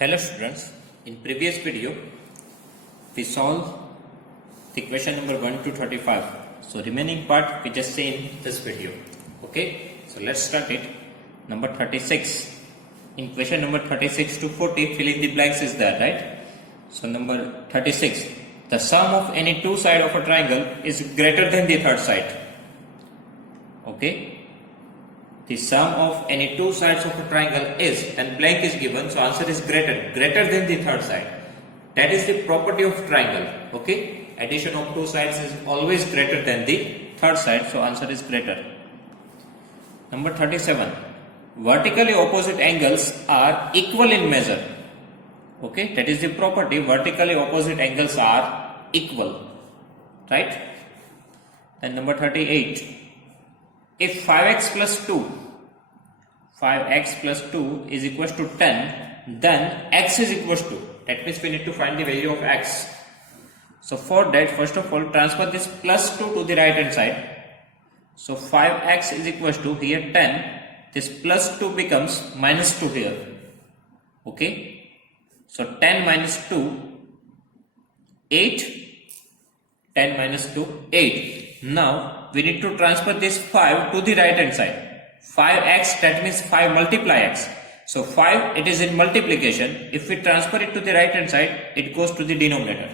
Hello students, in previous video we solved the question number 1 to 35. So remaining part we just see in this video. Okay, so let's start it. Number 36. In question number 36 to 40, fill in the blanks is there, right? So number 36. The sum of any two sides of a triangle is greater than the third side. Okay. The sum of any two sides of a triangle is, and blank is given, so answer is greater than the third side. That is the property of triangle. Okay, addition of two sides is always greater than the third side, so answer is greater. Number 37. Vertically opposite angles are equal in measure. Okay, that is the property. Vertically opposite angles are equal, right? Then number 38. If 5x plus 2 is equals to 10, then x is equals to, that means we need to find the value of x. So for that, first of all, transfer this plus 2 to the right hand side. So 5x is equals to, here 10, this plus 2 becomes minus 2 here. Okay, so 10 minus 2, 8, 10 minus 2, 8. Now we need to transfer this 5 to the right hand side. 5x, that means 5 multiply x. So 5, it is in multiplication. If we transfer it to the right hand side, it goes to the denominator.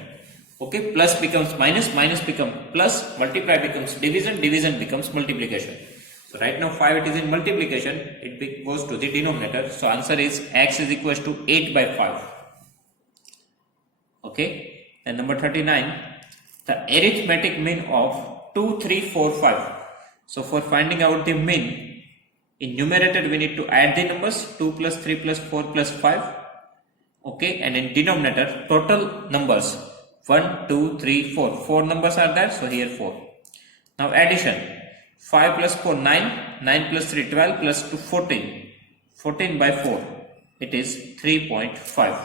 Okay, plus becomes minus, minus becomes plus, multiply becomes division, division becomes multiplication. So right now 5, it is in multiplication, it goes to the denominator. So answer is x is equals to 8 by 5. Okay, and number 39, the arithmetic mean of 2, 3, 4, 5. So for finding out the mean, in numerator we need to add the numbers 2 plus 3 plus 4 plus 5. Okay, and in denominator total numbers 1, 2, 3, 4. 4 numbers are there, so here 4. Now addition, 5 plus 4 9, 9 plus 3 12 plus 2 14. 14 by 4, it is 3.5.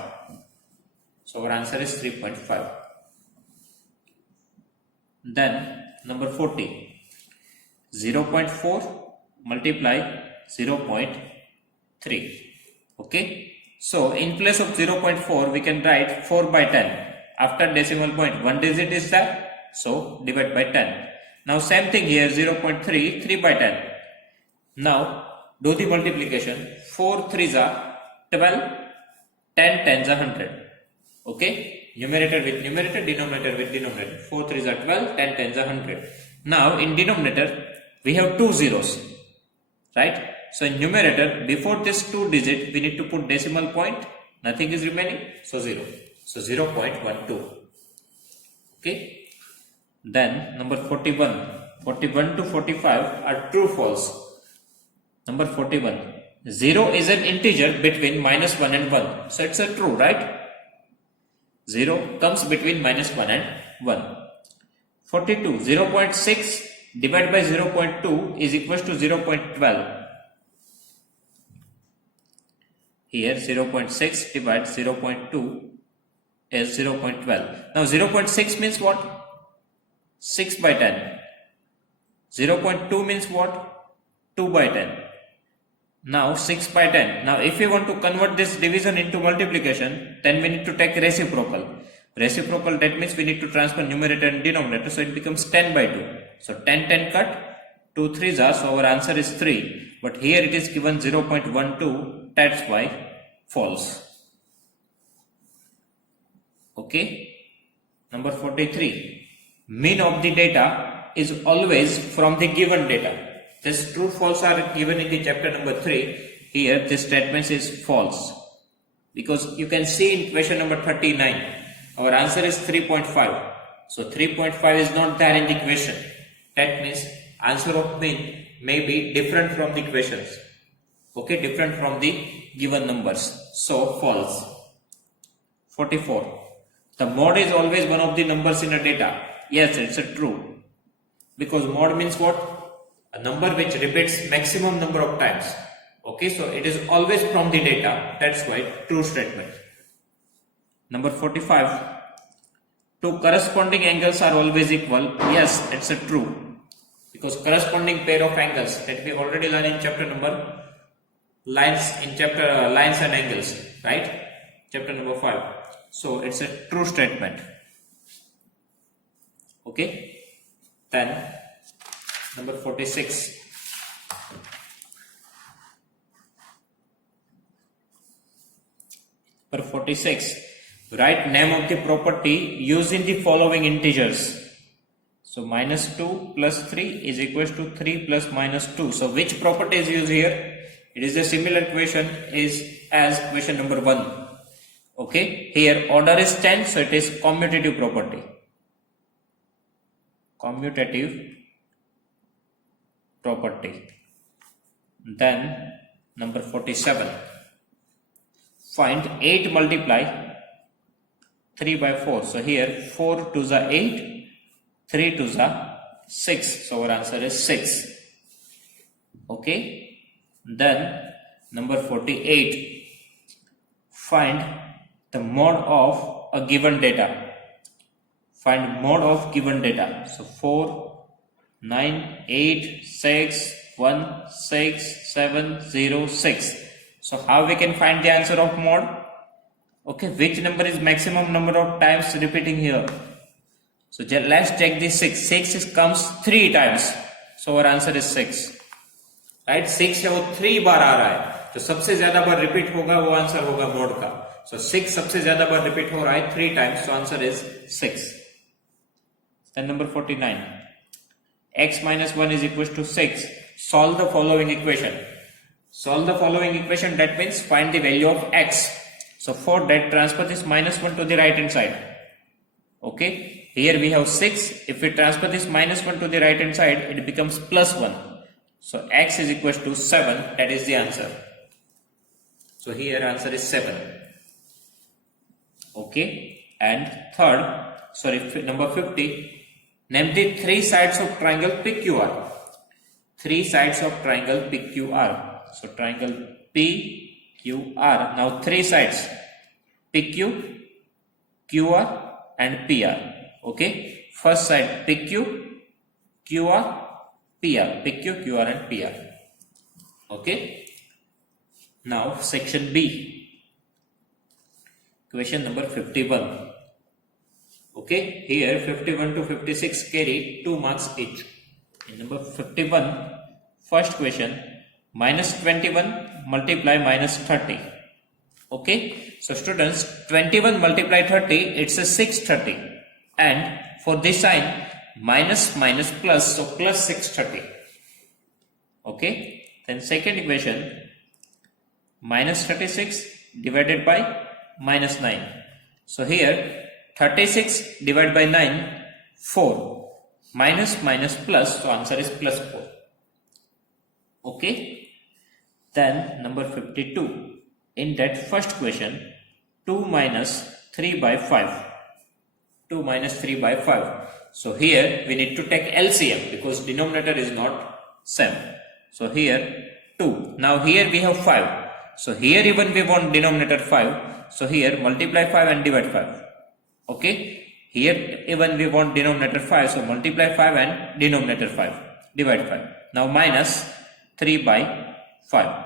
So our answer is 3.5. Then number 40. 0.4 multiply 0.3. Okay, so in place of 0.4 we can write 4 by 10. After decimal point one digit is there, so divide by 10. Now same thing here, 0.3, 3 by 10. Now do the multiplication. 4 3s are 12, 10 10s are 100. Okay, numerator with numerator, denominator with denominator. 4 3s are 12, 10 10s are 100. Now in denominator we have two zeros, right? So in numerator, before this 2 digit we need to put decimal point, nothing is remaining, so 0. So 0.12. Okay, then number 41. 41 to 45 are true false. Number 41. 0 is an integer between minus 1 and 1. So it's a true, right? 0 comes between minus 1 and 1. 42. 0.6 divided by 0.2 is equals to 0.12. Here 0.6 divided 0.2 is 0.12. Now 0.6 means what? 6 by 10. 0.2 means what? 2 by 10. Now 6 by 10. Now if we want to convert this division into multiplication, then we need to take reciprocal. Reciprocal, that means we need to transfer numerator and denominator, so it becomes 10 by 2. So 10 10 cut, 2 3s are, so our answer is 3. But here it is given 0.12, that's why false. Okay, number 43. Mean of the data is always from the given data. This true false are given in the chapter number 3. Here this statement is false, because you can see in question number 39 our answer is 3.5. So 3.5 is not there in the question. That means answer of mean may be different from the questions. Okay, different from the given numbers. So false. 44. The mod is always one of the numbers in a data. Yes, it's a true. Because mod means what? A number which repeats maximum number of times. Okay, so it is always from the data. That's why true statement. Number 45. Two corresponding angles are always equal. Yes, it's a true. Because corresponding pair of angles that we already learned in chapter number lines and angles, right? chapter number 5. So it's a true statement. Okay. Then number 46. Number 46. Write name of the property using the following integers. So minus 2 plus 3 is equals to 3 plus minus 2. So which property is used here? It is a similar equation as question number 1. Okay. Here order is 10. So it is commutative property. Commutative property. Then number 47. Find 8 multiply 3 by 4. So here 4 to the 8, 3 to the 6. So our answer is 6. Okay. Then number 48. Find the mode of a given data. Find mode of given data. So 4, 9, 8, 6, 1, 6, 7, 0, 6. So how we can find the answer of mode? Okay, which number is maximum number of times repeating here? So let's check the 6. 6 comes 3 times. So our answer is 6. Right? 6 है वो 3 बार आ रहा है. तो सबसे ज्यादा बार repeat होगा वो answer होगा मोड का. So 6 सबसे ज्यादा बार रिपीट हो रहा है 3 times. So answer is 6. Then number 49. X minus 1 is equals to 6. Solve the following equation. Solve the following equation. That means find the value of x. So for that, transfer this minus 1 to the right hand side. Okay. Here we have 6. If we transfer this minus 1 to the right hand side, it becomes plus 1. So x is equals to 7. That is the answer. So here answer is 7. Okay. And number 50. Name the 3 sides of triangle PQR. 3 sides of triangle PQR. So triangle PQR. Now 3 sides. PQ, QR and PR. Okay. First side PQ, QR, PR. PQ, QR and PR. Okay. Now section B. Question number 51. Okay. Here 51 to 56 carry 2 marks each. In number 51, first question, minus 21 multiply minus 30. Okay. So students, 21 multiply 30, it's a 630. And for this sign, minus minus plus, so plus 630. Okay. Then second equation, minus 36 divided by minus 9. So here, 36 divided by 9, 4. Minus minus plus, so answer is plus 4. Okay. Then number 52. In that first question, 2 minus 3 by 5. 2 minus 3 by 5. So here we need to take LCM because denominator is not same. So here 2. Now here we have 5. So here even we want denominator 5. So here multiply 5 and divide 5. Okay. Here even we want denominator 5. So multiply 5 and denominator 5. Divide 5. Now minus 3 by 5.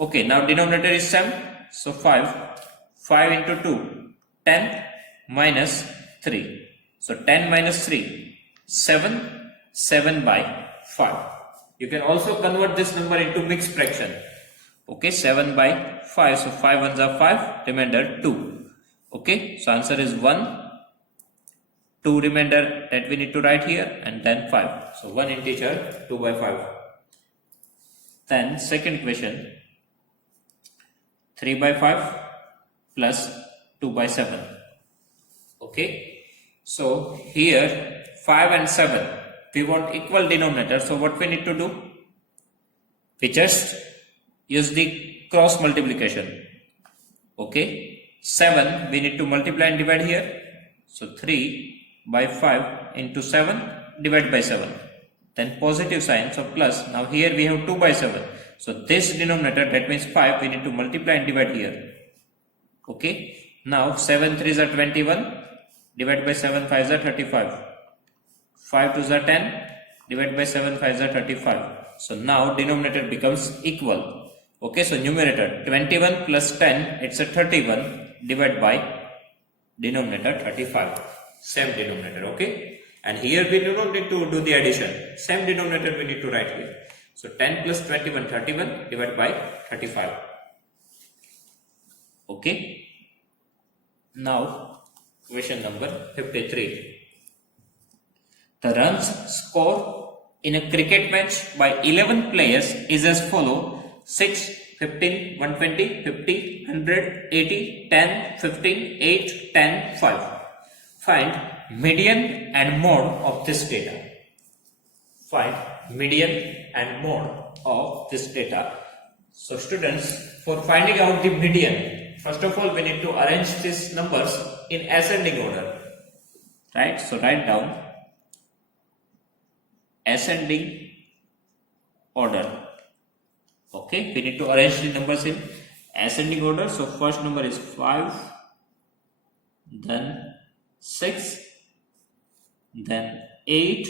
Okay. Now denominator is same. So 5. 5 into 2. 10 minus 3. So 10 minus 3. 7. 7 by 5. You can also convert this number into mixed fraction. Okay. 7 by 5. So 5 ones are 5. Remainder 2. Okay. So answer is 1. 2 remainder that we need to write here and then 5. So 1 integer 2 by 5. Then second question, 3 by 5 plus 2 by 7. Okay. So here 5 and 7 we want equal denominator. So what we need to do? We just use the cross multiplication. Okay. 7 we need to multiply and divide here. So 3 by 5 into 7 divided by 7. Then positive sign, so plus. Now here we have 2 by 7. So this denominator, that means 5, we need to multiply and divide here. Okay. Now 7 3s are 21. Divided by 7 5s are 35. 5 2s are 10. Divided by 7 5s are 35. So now denominator becomes equal. Okay, so numerator 21 plus 10, it's a 31, divided by denominator 35. Same denominator, okay? And here we do not need to do the addition. Same denominator we need to write here. So 10 plus 21, 31 divided by 35. Okay. Now, question number 53. The runs score in a cricket match by 11 players is as follow: 6, 15, 120, 50, 100, 80, 10, 15, 8, 10, 5. Find median and mode of this data. Find median and mode of this data. So students, for finding out the median, first of all we need to arrange these numbers in ascending order. Right? So write down ascending order. Okay, we need to arrange the numbers in ascending order. So first number is 5, then 6, then 8,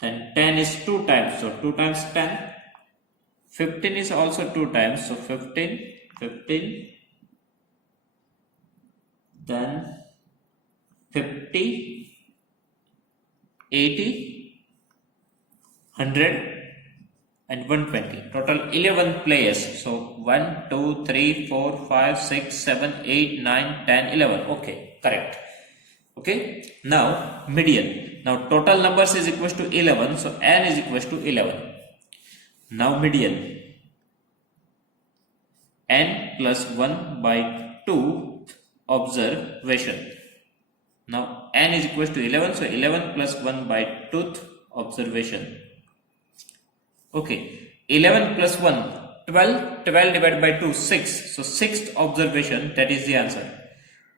then 10 is 2 times, so 2 times 10. 15 is also 2 times, so 15, 15, then 50, 80, 100 and 120. Total 11 players. So 1, 2, 3, 4, 5, 6, 7, 8, 9, 10, 11. Okay, correct. Okay, now median. Now total numbers is equals to 11, so n is equals to 11. Now median. N plus 1 by 2 observation. Now n is equals to 11, so 11 plus 1 by 2th observation. Okay, 11 plus 1, 12, 12 divided by 2, 6. So 6th observation, that is the answer.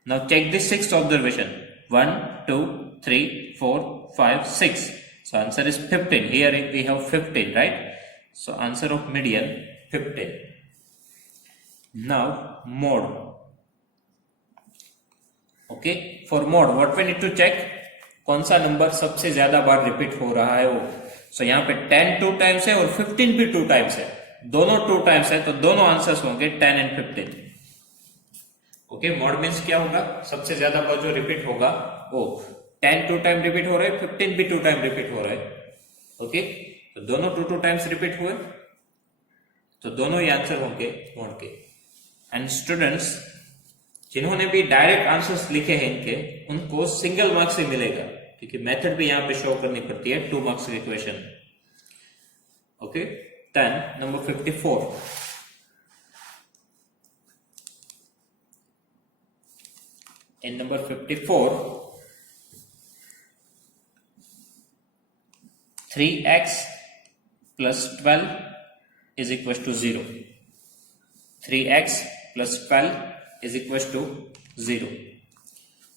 Now check the 6th observation. 1, 2, 3, 4, 5, 6. So answer is 15. Here we have 15, right? So answer of median 15. Now mode. Okay, for mode what we need to check? कौन सा number सबसे ज्यादा बार repeat हो रहा है वो. सो यहाँ पे 10 2 टाइम्स है और 15 भी 2 टाइम्स है. दोनों 2 टाइम्स है तो दोनों आंसर्स होंगे 10 एंड 15. ओके, मॉड मीन्स क्या होगा? सबसे ज्यादा बार जो रिपीट होगा वो 10 2 टाइम रिपीट हो रहा है, 15 भी 2 टाइम रिपीट हो रहा है. ओके, तो दोनों 2 टाइम्स रिपीट हुए तो दोनों ही आंसर होंगे मॉड के. एंड स्टूडेंट्स जिन्होंने भी डायरेक्ट आंसर्स लिखे हैं इनके, उनको सिंगल मार्क्स ही मिलेगा क्योंकि मेथड भी यहां पे शो करनी पड़ती है 2 मार्क्स की question. Okay, then number 54. In number 54, 3x plus 12 is equals to 0. 3x plus 12 is equals to 0.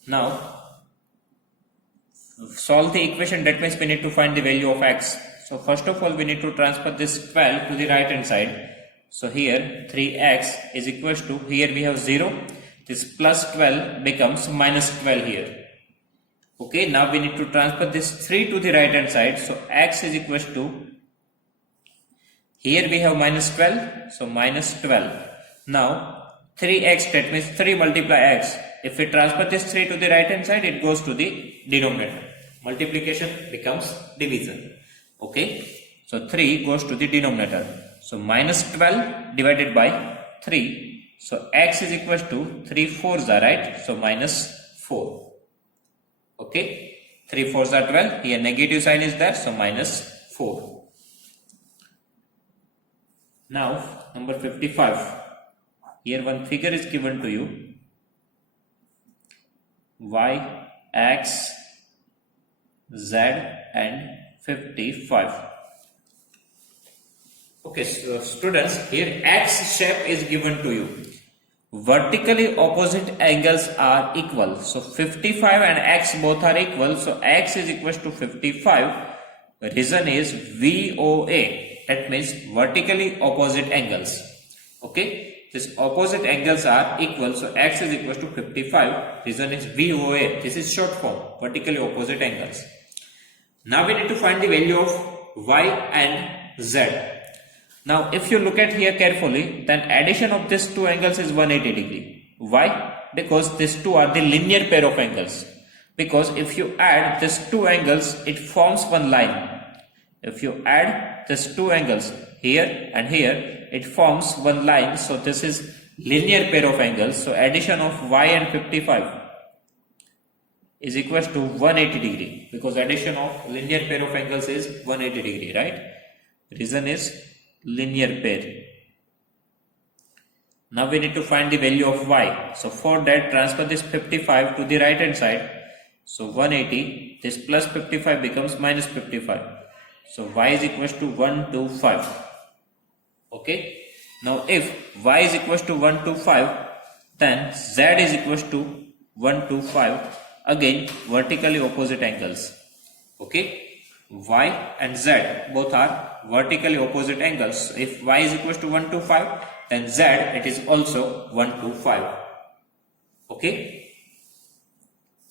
Now, solve the equation. That means we need to find the value of x. So first of all, we need to transfer this 12 to the right hand side. So here 3x is equals to, here we have 0. This plus 12 becomes minus 12 here. Okay, now we need to transfer this 3 to the right hand side. So x is equals to, here we have minus 12, so minus 12. Now 3x, that means 3 multiply x. If we transfer this 3 to the right hand side, it goes to the denominator. Multiplication becomes division. Okay, so 3 goes to the denominator. So minus 12 divided by 3. So x is equals to 3 4s are right. So minus 4. Okay, 3 4s are 12. Here negative sign is there. So minus 4. Now number 55. Here one figure is given to you. Y, X, Z and 55. Okay, so students, here X shape is given to you. Vertically opposite angles are equal. So 55 and X both are equal. So X is equals to 55. Reason is VOA. That means vertically opposite angles. Okay, these opposite angles are equal. So X is equals to 55. Reason is VOA. This is short form, vertically opposite angles. Now we need to find the value of Y and Z. Now, if you look at here carefully, then addition of these two angles is 180 degree. Why? Because these two are the linear pair of angles. Because if you add these two angles, it forms one line. If you add these two angles here and here, it forms one line. So this is linear pair of angles. So addition of y and 55 is equals to 180 degree, because addition of linear pair of angles is 180 degree, right? Reason is linear pair. Now we need to find the value of y. So for that, transfer this 55 to the right hand side. So 180, this plus 55 becomes minus 55. So y is equals to 125. Okay. Now if y is equals to 125, then z is equals to 125. Again, vertically opposite angles. Okay. Y and z both are vertically opposite angles. So if y is equals to 125, then z it is also 125. Okay.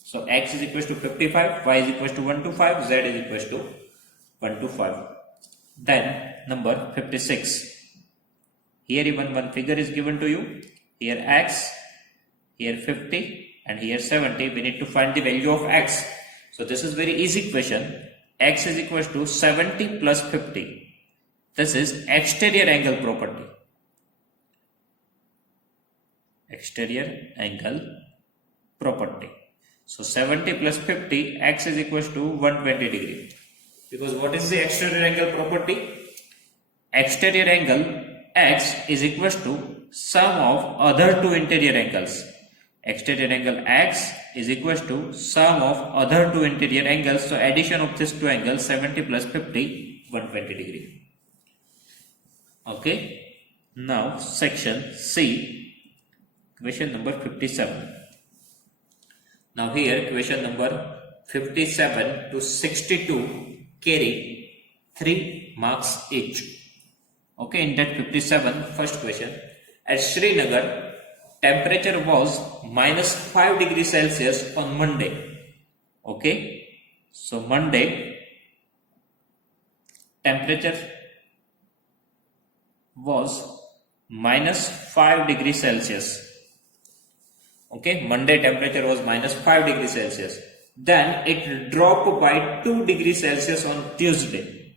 So x is equals to 55, y is equals to 125, z is equals to 125. Then number 56. Here even one figure is given to you. Here x, here 50 and here 70. We need to find the value of x. So this is very easy question. X is equals to 70 plus 50. This is exterior angle property. Exterior angle property. So 70 plus 50, x is equals to 120 degree. Because what is the exterior angle property? Exterior angle x is equals to sum of other two interior angles. Exterior angle x is equals to sum of other two interior angles. So addition of these two angles, 70 plus 50, 120 degree. Okay. Now section C, question number 57. Now here question number 57 to 62 carry 3 marks each. Okay, in that 57, first question. At Srinagar, temperature was minus 5 degrees Celsius on Monday. Okay, so Monday temperature was minus 5 degrees Celsius. Okay, Monday temperature was minus 5 degrees Celsius. Then it dropped by 2 degrees Celsius on Tuesday.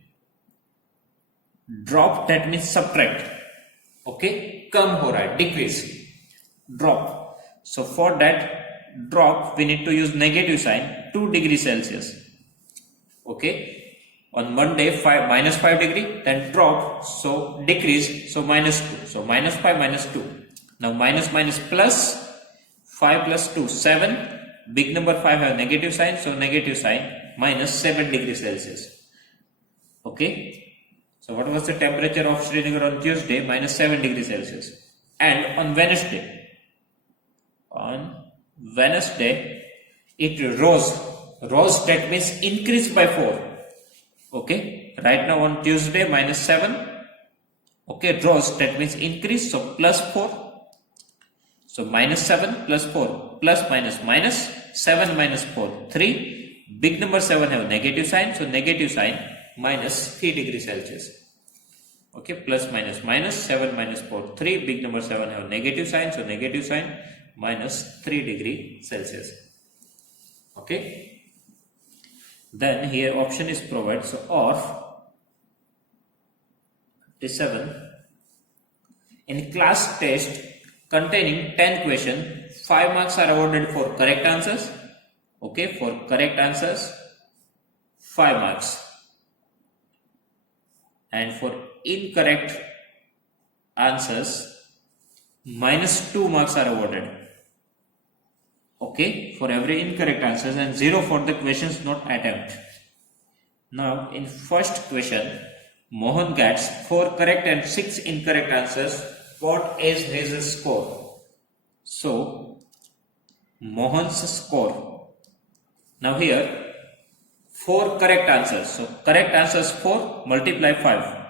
Drop, that means subtract. Okay, कम हो रहा है, decrease, drop. So for that drop, we need to use negative sign, 2 degrees Celsius. Okay, on Monday minus 5 degree, then drop, so decrease, so minus 2. So minus 5 minus 2. Now minus minus plus, 5 plus 2, 7. Big number 5 have negative sign, so negative sign, minus 7 degrees Celsius. Okay. So what was the temperature of Srinagar on Tuesday? Minus 7 degrees Celsius. And on Wednesday, it rose. Rose, that means increased by 4. Okay. Right now on Tuesday, minus 7. Okay, rose, that means increase, so plus 4. So minus 7 plus 4, plus minus minus, 7 minus 4, 3. Big number 7 have negative sign, so negative sign, minus 3 degrees Celsius. Okay, plus minus minus, 7 minus 4, 3. Big number 7 have negative sign, so negative sign, minus 3 degrees Celsius. Okay. Then here option is provided, so or 57. In class test containing 10 questions, 5 marks are awarded for correct answers. Okay, for correct answers, 5 marks. And for incorrect answers, minus 2 marks are awarded. Okay, for every incorrect answers, and 0 for the questions not attempt. Now in first question, Mohan gets 4 correct and 6 incorrect answers. What is his score? So Mohan's score. Now here 4 correct answers. So correct answers 4, multiply 5.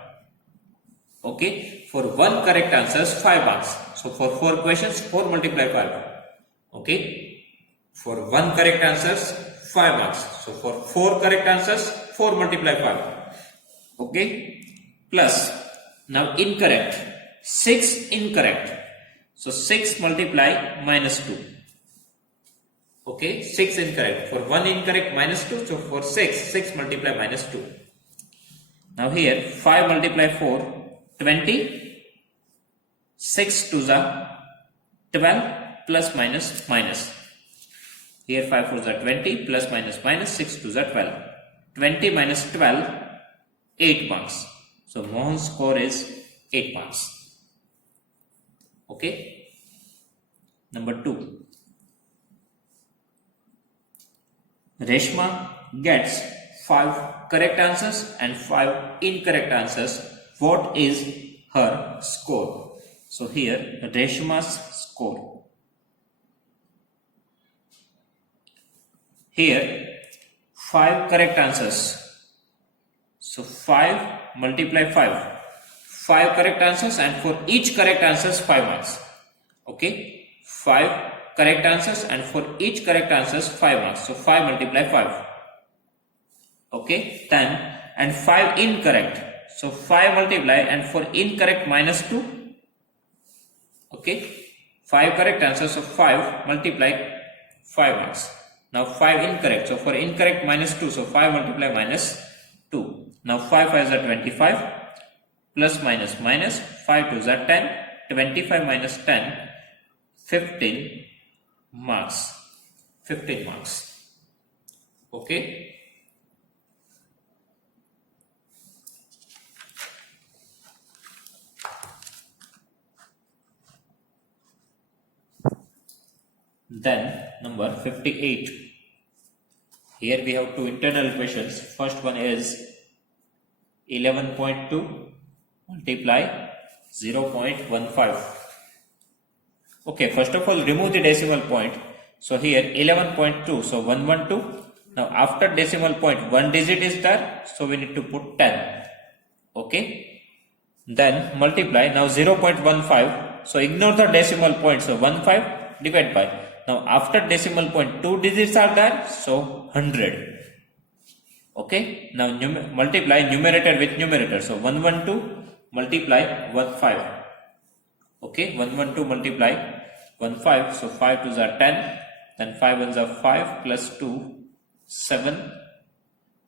Okay, for 1 correct answers 5 marks. So for 4 questions, 4 multiply 5. Okay, for 1 correct answers 5 marks. So for 4 correct answers, 4 multiply 5. Okay, plus Now incorrect. 6 incorrect. So 6 multiply minus 2. Okay, 6 incorrect. For 1 incorrect minus 2. So for 6 multiply minus 2. Now here 5 multiply 4, 20. 6 to the 12 plus minus minus. Here 5 4 are 20 plus minus minus 6 to the 12. 20 minus 12, 8 marks. So Mohan's score is 8 marks. Okay. Number 2. Reshma gets 5 correct answers and 5 incorrect answers. What is her score? So here Reshma's score. Here 5 correct answers. So 5 multiply 5. 5 correct answers, and for each correct answers 5 marks. Okay. 5 correct answers, and for each correct answers 5 marks. So 5 multiply 5. Okay. 10 and 5 incorrect. So 5 multiply, and for incorrect minus 2. Okay. 5 correct answers, so 5 multiply 5 marks. Now 5 incorrect. So for incorrect minus 2. So 5 multiply minus 2. Now 5 5s are 25. Plus minus minus. 5 2s are 10. 25 minus 10. 15 marks. 15 marks. Okay. Then number 58. Here we have two internal equations. First one is 11.2 multiply 0.15. Okay, first of all remove the decimal point. So here 11.2, so 112. Now after decimal point one digit is there, so we need to put 10. Okay. Then multiply, now 0.15. So ignore the decimal point, so 15 divide by. Now after decimal point 2 digits are there, so 100. Okay. Now multiply numerator with numerator. So 112 multiply 15. Okay. 112 multiply 15. So 5 2s are 10. Then 5 1s are 5 plus 2 7.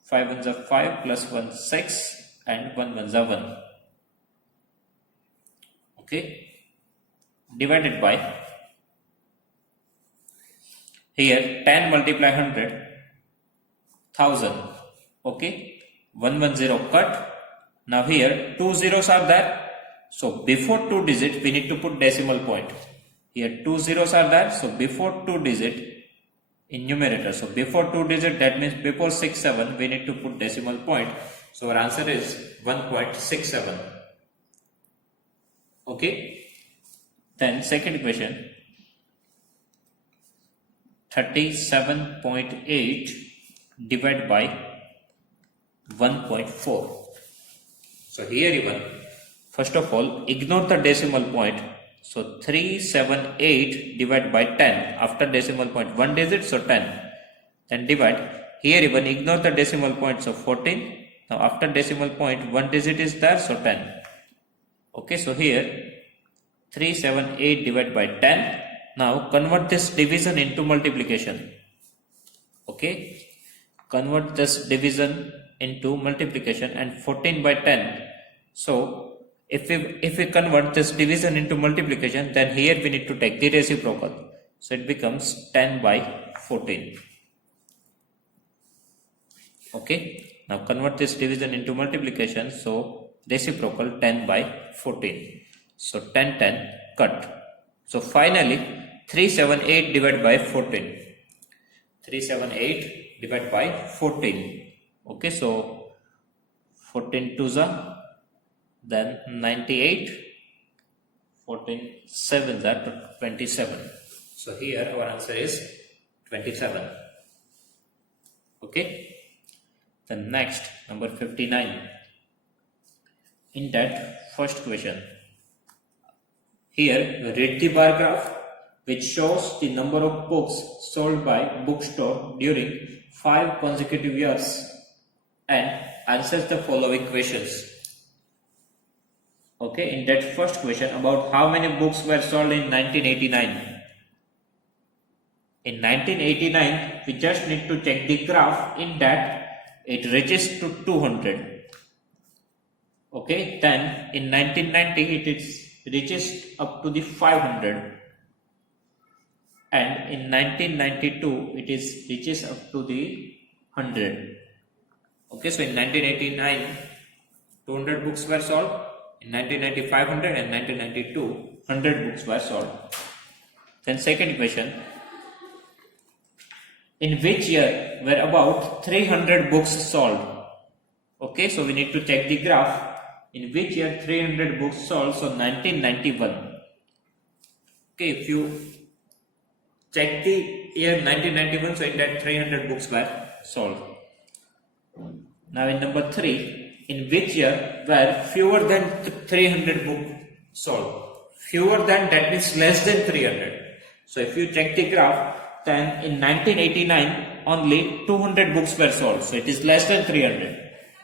5 1s are 5 plus 1 6 and 1 1s are 1. Okay. Divided by. Here 10 multiply 100, 1000. Okay. 110 cut. Now here 2 zeros are there. So before 2 digit we need to put decimal point. Here 2 zeros are there. So before 2 digit in numerator. So before 2 digit, that means before 67 we need to put decimal point. So our answer is 1.67. Okay. Then second equation. 37.8 divided by 1.4. So here even, first of all, ignore the decimal point. So 378 divided by 10. After decimal point 1 digit, so 10. Then divide. Here even ignore the decimal point, so 14. Now after decimal point 1 digit is there, so 10. Okay, so here 378 divided by 10. Now convert this division into multiplication. Okay, convert this division into multiplication, and 14 by 10. So if we convert this division into multiplication, then here we need to take the reciprocal. So it becomes 10 by 14. Okay, now convert this division into multiplication. So reciprocal 10 by 14. So 10 10 cut. So finally 378 divided by 14. 378 divided by 14. Okay, so 14 2s are, then 98. 14 7s are 27. So here our answer is 27. Okay. Then next, number 59. In that first question, here read the bar graph which shows the number of books sold by bookstore during 5 consecutive years and answers the following questions. Okay, in that first question about how many books were sold in 1989. In 1989, we just need to check the graph. In that, it reaches to 200. Okay, then in 1990, reaches up to the 500. And in 1992, reaches up to the 100. Okay, so in 1989, 200 books were sold. In 1990, 500, and 1992, 100 books were sold. Then second question. In which year were about 300 books sold? Okay, so we need to check the graph. In which year 300 books sold? So 1991. Okay, if you check the year 1991, so in that 300 books were sold. Now in number 3, in which year were fewer than 300 books sold? Fewer than, that means less than 300. So if you check the graph, then in 1989 only 200 books were sold, so it is less than 300.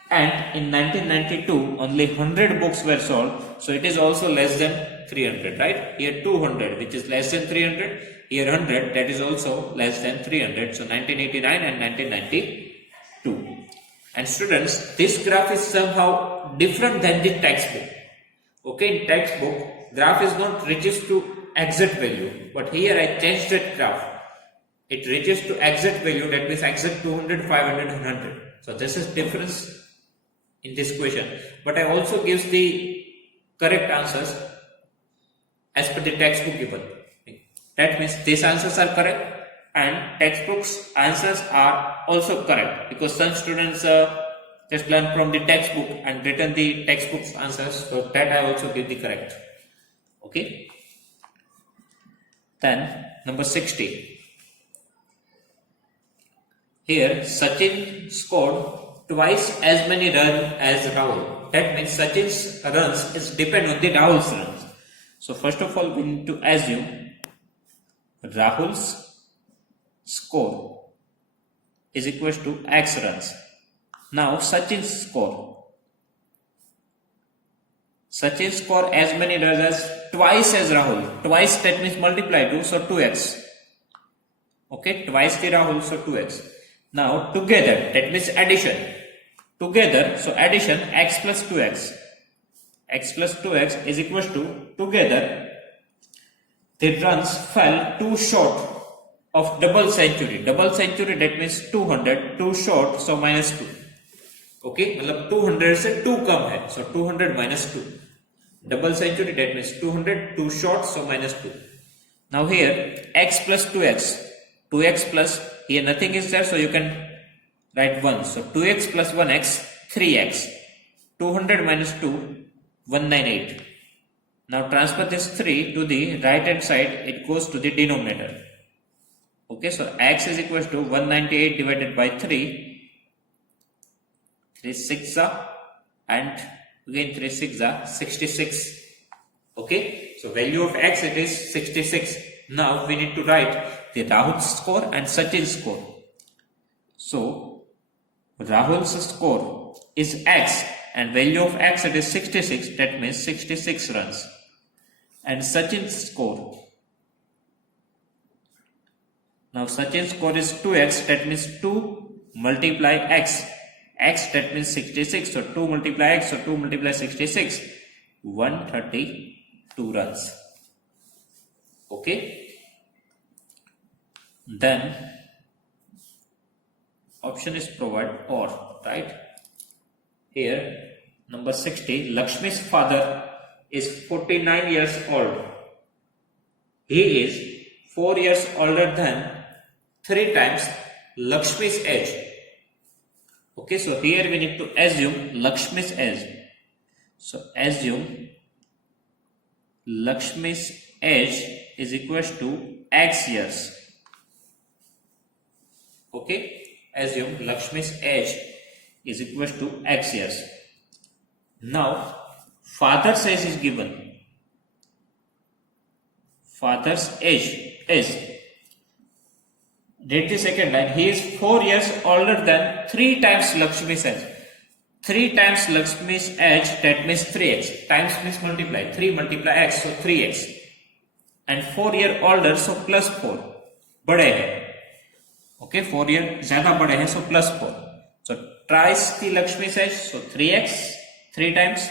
And in 1992 only 100 books were sold, so it is also less than 300, right? Here 200, which is less than 300. Here 100, that is also less than 300. So 1989 and 1992. And students, this graph is somehow different than the textbook. Okay, in textbook, graph is not reaches to exact value, but here I changed that graph. It reaches to exact value, that means exact 200, 500, 100. So this is difference in this question. But I also gives the correct answers as per the textbook given. That means these answers are correct and textbook's answers are also correct, because some students just learn from the textbook and written the textbook's answers, so that I also give the correct. Okay. Then number 60. Here Sachin scored twice as many runs as Rahul. That means Sachin's runs is depend on the Rahul's runs. So first of all, we need to assume Rahul's score is equal to X runs. Now Sachin's score. Sachin score as many runs as twice as Rahul. Twice, that means multiply 2, so 2x. Okay, twice the Rahul, so 2x. Now together, that means addition. Together, so addition x plus 2x. X plus 2x is equal to together. The runs fell too short of double century. Double century, that means 200. Too short, so minus 2. Okay, मतलब 200 से 2 कम है, so 200 minus 2. Double century, that means 200. Too short, so minus 2. Now here x plus 2x. 2x plus, here nothing is there, so you can write 1. So 2x plus 1x, 3x. 200 minus 2, 198. Now transfer this 3 to the right hand side, it goes to the denominator. Okay, so x is equal to 198 divided by 3. 3 6 and again 3 6 66. Okay, so value of x, it is 66. Now we need to write the Rahul's score and Sachin's score. So Rahul's score is x and value of x, it is 66, that means 66 runs. And Sachin's score. Now Sachin's score is 2x, that means 2 multiply x. X, that means 66, so 2 multiply x, so 2 multiply 66, 132 runs. Okay. Then option is provide or, right? Here number 60, Lakshmi's father is 49 years old. He is 4 years older than 3 times Lakshmi's age. Okay, so here we need to assume Lakshmi's age. So assume Lakshmi's age is equal to x years. Okay, assume Lakshmi's age is equal to x years. Now father's age is given. Father's age is, read the second line, he is 4 years older than 3 times Lakshmi's age. 3 times Lakshmi's edge, that means 3x. Times means multiply. 3 multiply x, so 3x. And 4 year older, so plus 4. बड़े हैं. Okay, 4 year ज़्यादा बड़े हैं, so plus 4. So twice the Lakshmi's edge, so 3x, 3 times.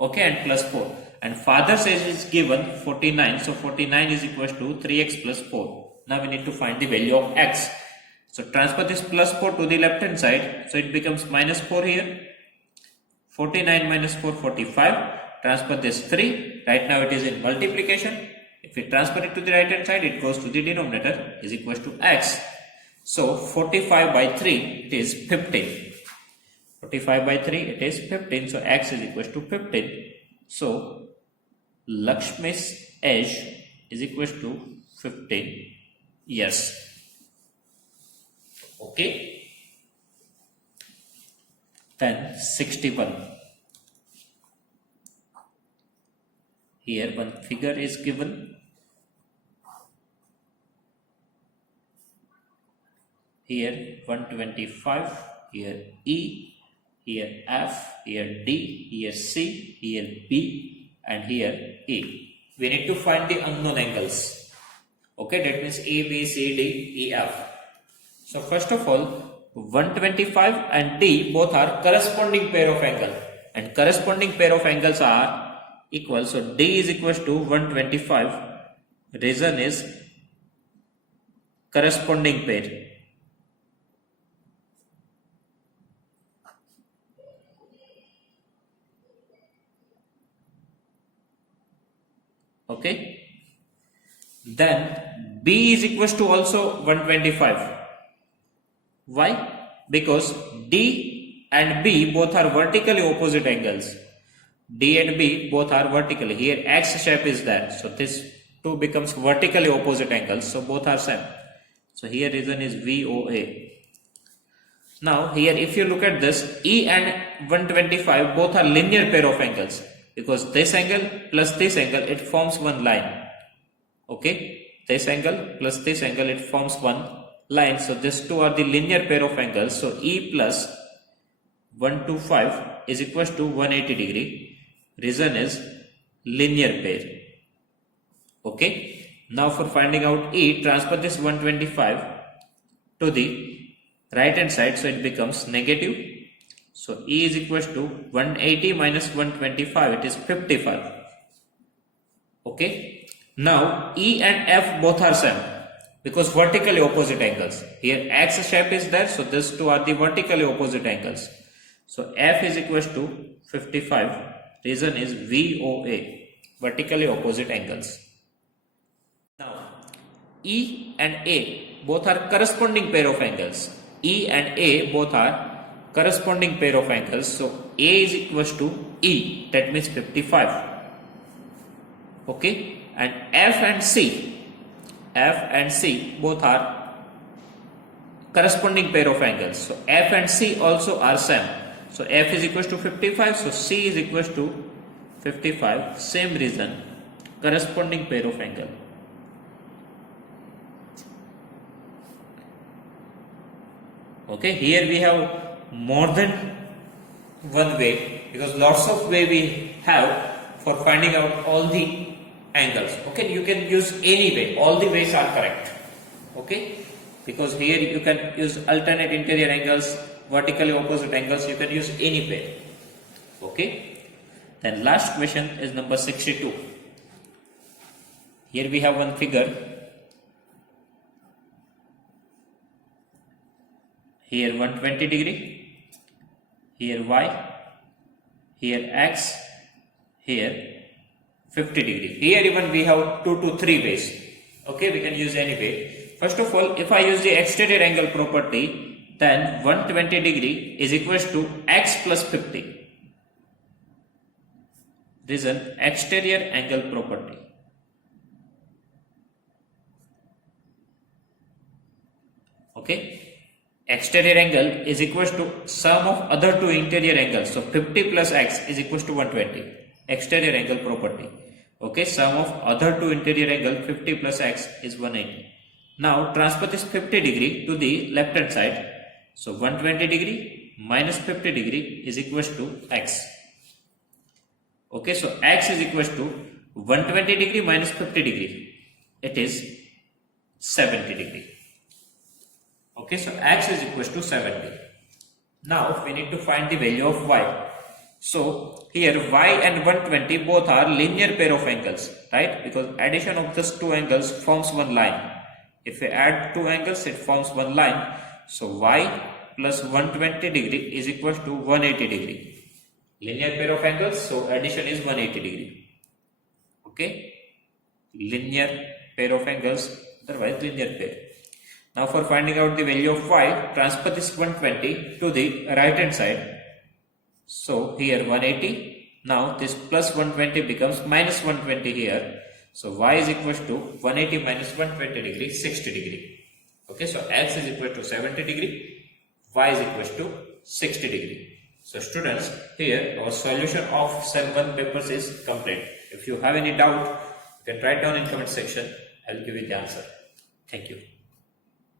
Okay, and plus 4. And father's age is given 49, so 49 is equals to 3x plus 4. Now we need to find the value of x. So transfer this plus 4 to the left hand side, so it becomes minus 4 here. 49 minus 4, 45. Transfer this 3. Right now it is in multiplication. If we transfer it to the right hand side, it goes to the denominator, is equals to x. So 45 by 3, it is 15. 45 by 3, it is 15. So x is equals to 15. So Lakshmi's age is equals to 15 years. Okay. Then 61. Here one figure is given. Here 125, here E, here F, here D, here C, here B, and here E. We need to find the unknown angles. Okay, that means A, B, C, D, E, F. So first of all, 125 and D both are corresponding pair of angle, and corresponding pair of angles are equal. So D is equals to 125. Reason is corresponding pair. Okay. Then B is equals to also 125. Why? Because D and B both are vertically opposite angles. D and B both are vertically. Here X shape is there. So this two becomes vertically opposite angles. So both are same. So here reason is VOA. Now here if you look at this, E and 125 both are linear pair of angles. Because this angle plus this angle, it forms one line. Okay. This angle plus this angle, it forms one line. So these two are the linear pair of angles. So E plus 125 is equals to 180 degree. Reason is linear pair. Okay. Now for finding out E, transfer this 125 to the right hand side. So it becomes negative. So E is equals to 180 minus 125. It is 55. Okay. Now E and F both are same, because vertically opposite angles. Here X shape is there, so these two are the vertically opposite angles. So F is equals to 55. Reason is VOA, vertically opposite angles. Now E and A both are corresponding pair of angles. E and A both are corresponding pair of angles. So A is equals to E, that means 55. Okay. And F and C both are corresponding pair of angles. So F and C also are same. So F is equals to 55. So C is equals to 55. Same reason, corresponding pair of angle. Okay, here we have more than one way, because lots of way we have for finding out all the angles. Okay, you can use any way, all the ways are correct. Okay, because here you can use alternate interior angles, vertically opposite angles, you can use any way. Okay, then last question is number 62. Here we have one figure. Here 120 degree, here Y, here X, here 50 degree. Here even we have 2 to 3 ways. Okay, we can use any way. First of all, if I use the exterior angle property, then 120 degree is equals to X plus 50. Reason, exterior angle property. Okay. Exterior angle is equals to sum of other two interior angles. So 50 plus X is equals to 120. Exterior angle property. Okay, sum of other two interior angle 50 plus X is 180. Now transfer this 50 degree to the left hand side. So 120 degree minus 50 degree is equals to x. Okay, so x is equals to 120 degree minus 50 degree. It is 70 degree. Okay, so x is equals to 70. Now we need to find the value of y. So here y and 120 both are linear pair of angles, right? Because addition of these two angles forms one line. If we add two angles, it forms one line. So y plus 120 degree is equals to 180 degree. Linear pair of angles, so addition is 180 degree. Okay, linear pair of angles, otherwise linear pair. Now for finding out the value of y, transfer this 120 to the right hand side. So here 180, now this plus 120 becomes minus 120 here. So y is equals to 180 minus 120 degree, 60 degree. Okay, so x is equal to 70 degree, y is equals to 60 degree. So students, here our solution of cell 1 papers is complete. If you have any doubt, you can write down in comment section. I will give you the answer. Thank you.